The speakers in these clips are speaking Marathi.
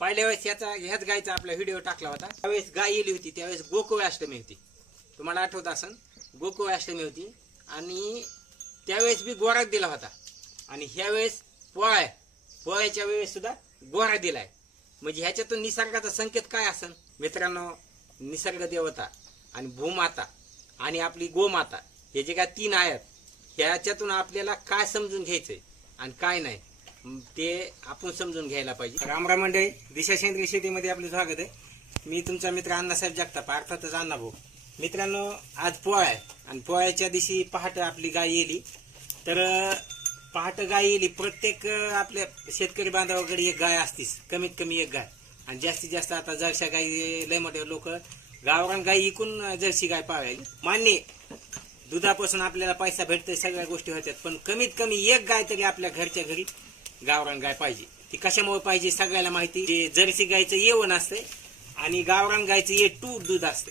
पहिल्या वेळेस याचा ह्याच गायचा आपला व्हिडिओ टाकला होता. त्यावेळेस गाय येली होती त्यावेळेस गोकुळ अष्टमी होती. तुम्हाला आठवत असन? गोकुळ अष्टमी होती आणि त्यावेळेस बी गोरा दिला होता. आणि ह्यावेळेस पोळा आहे पोळ्याच्या वेळेस सुद्धा गोरा दिलाय. म्हणजे ह्याच्यातून निसर्गाचा संकेत काय असन? मित्रांनो निसर्ग देवता आणि भूमाता आणि आपली गोमाता हे जे काय तीन आहेत ह्याच्यातून आपल्याला काय समजून घ्यायचंय आणि काय नाही? ते आपण समजून घ्यायला पाहिजे. रामराम मंडळी दिशा सेंद्रिय शेतीमध्ये आपलं स्वागत आहे. मी तुमचा मित्र अण्णासाहेब जगताप अर्थातच अण्णा भाऊ. मित्रांनो आज पोळा आहे. आणि पोळ्याच्या दिवशी पहाटं आपली गाय येली. तर पहाटं गाय येली प्रत्येक आपल्या शेतकरी बांधवाकडे एक गाय असतीच कमीत कमी एक गाय. आणि जास्तीत जास्त आता जर्शा गाय लय मोठे लोक गावरान गाय इकून जर्सी गाय पाळायली. मान्य आहे. दुधापासून आपल्याला पैसा भेटतोय सगळ्या गोष्टी होत्यात. पण कमीत कमी एक गाय तरी आपल्या घरच्या घरी गावरान गाय पाहिजे. ती कशामुळे पाहिजे सगळ्याला माहिती? जे जर्सी गायचं येवण असते आणि गावरान गायचं ये टू दूध असते.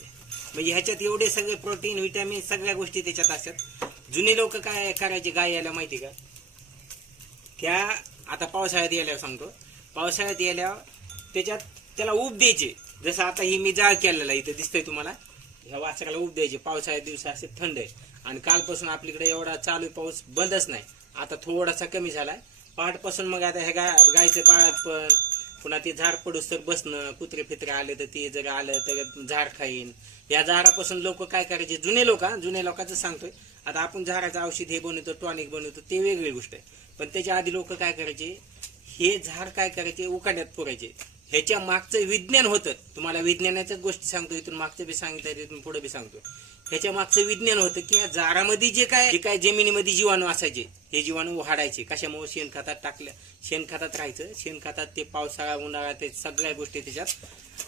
म्हणजे ह्याच्यात एवढे सगळे प्रोटीन व्हिटॅमिन सगळ्या गोष्टी त्याच्यात असतात. जुने लोक काय करायचे गाय यायला माहिती का? त्या आता पावसाळ्यात यायल्यावर सांगतो. पावसाळ्यात यायल्यावर त्याच्यात त्याला ऊब द्यायचे. जसं आता ही मी जाळ केलेला इथे दिसतंय तुम्हाला. ह्या वाचकाला ऊब द्यायचे. पावसाळ्यात दिवस असे थंड आहे आणि कालपासून आपल्याकडे एवढा चालू आहे पाऊस बंदच नाही. आता थोडासा कमी झालाय. पहाटपासून मग आता ह्या गाय गायचं बाळात पण पुन्हा ते झाड पडूस तर बसणं कुत्रे फित्रे आले तर ते जर आलं तर झाड खाईन. या झाडापासून लोक काय करायचे? जुने लोक जुन्या जुने लोकांचं सांगतोय. आता आपण झाडाचं औषध हे बनवतो टॉनिक बनवतो ते वेगळी गोष्ट आहे. पण त्याच्या आधी लोक काय करायचे? हे झाड काय करायचे? उकाड्यात पुरायचे. ह्याच्या मागचं विज्ञान होतं. तुम्हाला विज्ञानाच्याच गोष्टी सांगतो इथून मागचं बी सांगितलं इथून पुढे बी सांगतो. ह्याच्या मागचं विज्ञान होतं की या जारामध्ये जे काय जे काय जमिनीमध्ये जीवाणू असायचे हे जीवाणू वाढायचे. कशामुळे? शेणखतात टाकल्या शेणखतात राहायचं. शेणखतात ते पावसाळा उन्हाळा ते सगळ्या गोष्टी त्याच्यात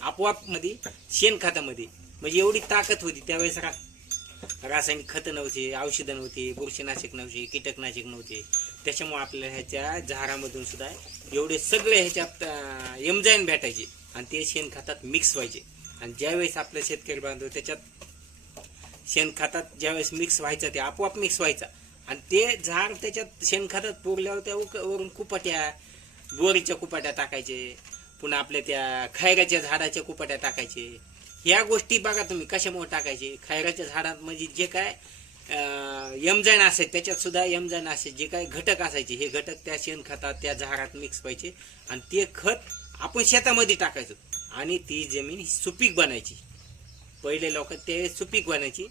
आपोआपमध्ये शेणखतामध्ये म्हणजे एवढी ताकद होती. त्यावेळेस रा रासायनिक खतं नव्हते औषधं नव्हती बुरशीनाशक नव्हते कीटकनाशक नव्हते. त्याच्यामुळे आपल्याला ह्याच्या झाडामधून सुद्धा एवढे सगळे ह्याच्यात एमजाईन भेटायचे. आणि ते शेणखतात मिक्स व्हायचे. आणि ज्यावेळेस आपले शेतकरी बांधव त्याच्यात शेणखतात ज्यावेळेस मिक्स व्हायचं ते आपोआप मिक्स व्हायचा. आणि ते झाड त्याच्यात शेणखतात पुरल्यावर त्या वरून कुपाट्या बोरीच्या कुपाट्या टाकायचे. पुन्हा आपल्या त्या खैऱ्याच्या झाडाच्या कुपाट्या टाकायचे. ह्या गोष्टी बघा तुम्ही कशामुळे टाकायचे. खैऱ्याच्या झाडात म्हणजे जे काय यमजाईन असायचे त्याच्यात सुद्धा यमजाईन असायचे जे काय घटक असायचे हे घटक त्या शेणखतात त्या झाडात मिक्स व्हायचे. आणि ते खत आपण शेतामध्ये टाकायचो. आणि ती जमीन सुपीक बनायची. पहिले लोक ते सुपीक बनायची.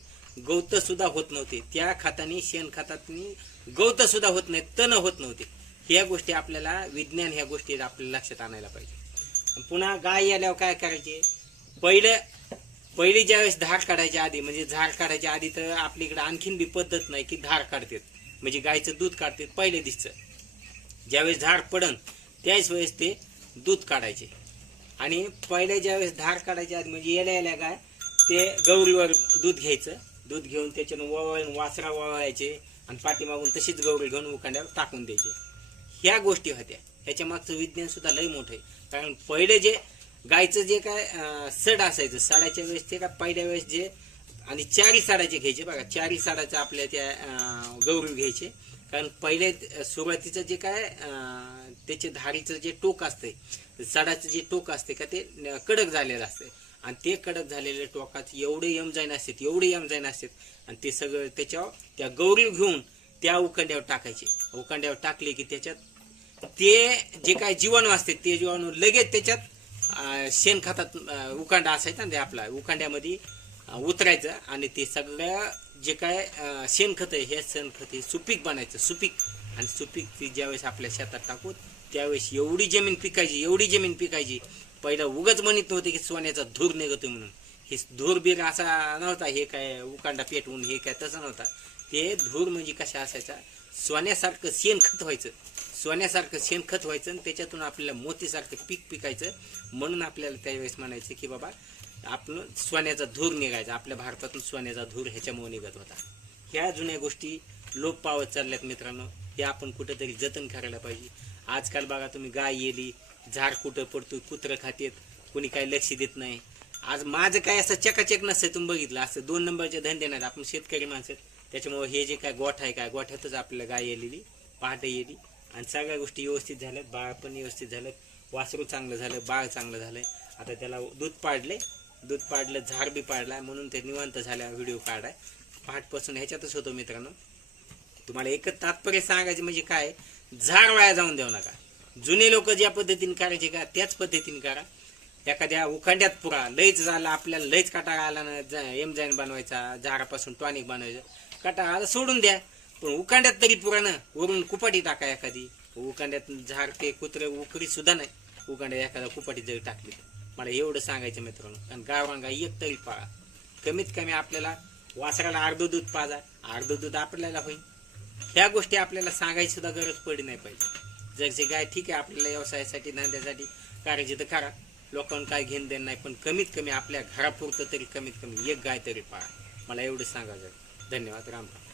गवत सुद्धा होत नव्हते. त्या खताने शेण खतातनी गवत सुद्धा होत नाही तण होत नव्हते. ह्या गोष्टी आपल्याला विज्ञान ह्या गोष्टी आपल्या लक्षात आणायला पाहिजे. पुन्हा गाय आल्यावर काय करायचे? पहिले पहिली ज्यावेळेस धार काढायच्या आधी म्हणजे झाड काढायच्या आधी तर आपल्याकडे आणखीन बी पद्धत नाही की धार काढतात. म्हणजे गायचं दूध काढतात पहिले दिसचं. ज्यावेळेस झाड पडन त्याच वेळेस ते दूध काढायचे. आणि पहिल्या ज्यावेळेस धार काढायच्या आधी म्हणजे येल्या येल्या गाय ते गौरीवर दूध घ्यायचं. दूध घेऊन त्याच्यानं वळून वासरा वळवायचे आणि पाठीमागून तशीच गौरी घेऊन उखांड्यावर टाकून द्यायचे. ह्या गोष्टी होत्या. ह्याच्या मागचं विज्ञान सुद्धा लय मोठं आहे. कारण पहिले जे गायचं जे काय सड असायचं साडाच्या वेळेस ते काय पहिल्या वेळेस जे आणि चारी साडाचे घ्यायचे बघा चारी साडाचं आपल्या त्या अं, गौरी घ्यायचे. कारण पहिले सुरुवातीचं जे काय त्याचे धारीचं जे टोक असते साडाचं जे टोक असते का ते कडक झालेलं असते आणि ते कडक झालेले टोकात एवढे यमजाईन असतात एवढे यमजाईन असतात आणि ते सगळं त्याच्यावर त्या गौरी घेऊन त्या उखंड्यावर टाकायचे. उखंड्यावर टाकले की त्याच्यात ते जे काय जीवाणू असते ते जीवाणू लगेच त्याच्यात शेणखतात उकांडा असायचा ना ते आपला. उकांड्यामध्ये उतरायचं आणि ते सगळं जे काय शेणखत आहे हे शेणखत हे सुपीक बनायचं. सुपीक आणि सुपीक ती ज्यावेळेस आपल्या शेतात टाकू त्यावेळेस एवढी जमीन पिकायची एवढी जमीन पिकायची. पहिलं उगच म्हणत नव्हते की सोन्याचा धूर निघतो म्हणून. हे धूर बीर असा नव्हता हे काय उकांडा पेटवून हे काय तसं नव्हता. ते धूर म्हणजे कशा असायचा? सोन्यासारखं शेणखत व्हायचं. सोन्यासारखं शेणखत व्हायचं आणि त्याच्यातून आपल्याला मोतीसारखं पीक पिकायचं. म्हणून आपल्याला त्यावेळेस म्हणायचं की बाबा आपलं सोन्याचा धूर निघायचा. आपल्या भारतातून सोन्याचा धूर ह्याच्यामुळे निघत होता. ह्या जुन्या गोष्टी लोप पावत चालल्यात मित्रांनो. हे आपण कुठेतरी जतन करायला पाहिजे. आजकाल बघा तुम्ही गाय येली झाड कुठं पडतो कुत्रं खातेत कोणी काही लक्ष देत नाही. आज माझं काय असं चकाचक नसतं तुम्ही बघितलं असं दोन नंबरचे धंदे नाही आपण शेतकरी माणसं त्याच्यामुळे हे जे काय गोठ आहे काय गोठ्यातच आपल्याला गाय येलेली पहाटे येली. आणि सगळ्या गोष्टी व्यवस्थित झाल्यात बाळ पण व्यवस्थित झालं वासरू चांगलं झालं बाळ चांगलं झालं आता त्याला दूध पाडले दूध पाडलं झाड बी पाडला म्हणून ते निवांत झाल्या व्हिडिओ काढाय. पहाटपासून ह्याच्यातच होतो मित्रांनो. तुम्हाला एकच तात्पर्य सांगायचे म्हणजे काय? झाड वाया जाऊन देऊ नका. जुने लोक ज्या पद्धतीने करायचे का त्याच पद्धतीने करा. एखाद्या उखंड्यात पुरा. लयच झाला आपल्याला लयच कटाळा आला ना एम जाईन बनवायचा झाडापासून टॉनिक बनवायचं. कटाळा आला सोडून द्या. पण उकांड्यात तरी पुरा वरून कुपाटी टाका एखादी. उखांड्यात झाड ते कुत्रे उकडी सुद्धा नाही. उकांड्यात एखादा कुपाटी जरी टाकली मला एवढं सांगायचं मित्रांनो. कारण गावरांगा एक तरी पाळा. कमीत कमी आपल्याला वासराला अर्ध दूध पाजा. अर्ध दूध आपल्याला होईल. ह्या गोष्टी आपल्याला सांगायची सुद्धा गरज पडली नाही पाहिजे. जरशी गाय ठीक आहे आपल्याला व्यवसायासाठी धंद्यासाठी करायची तर करा. लोकांना काय घेणं देणं नाही पण कमीत कमी आपल्या घरापुरतं तरी कमीत कमी एक गाय तरी पाळा. मला एवढं सांगायचं धन्यवाद राम राम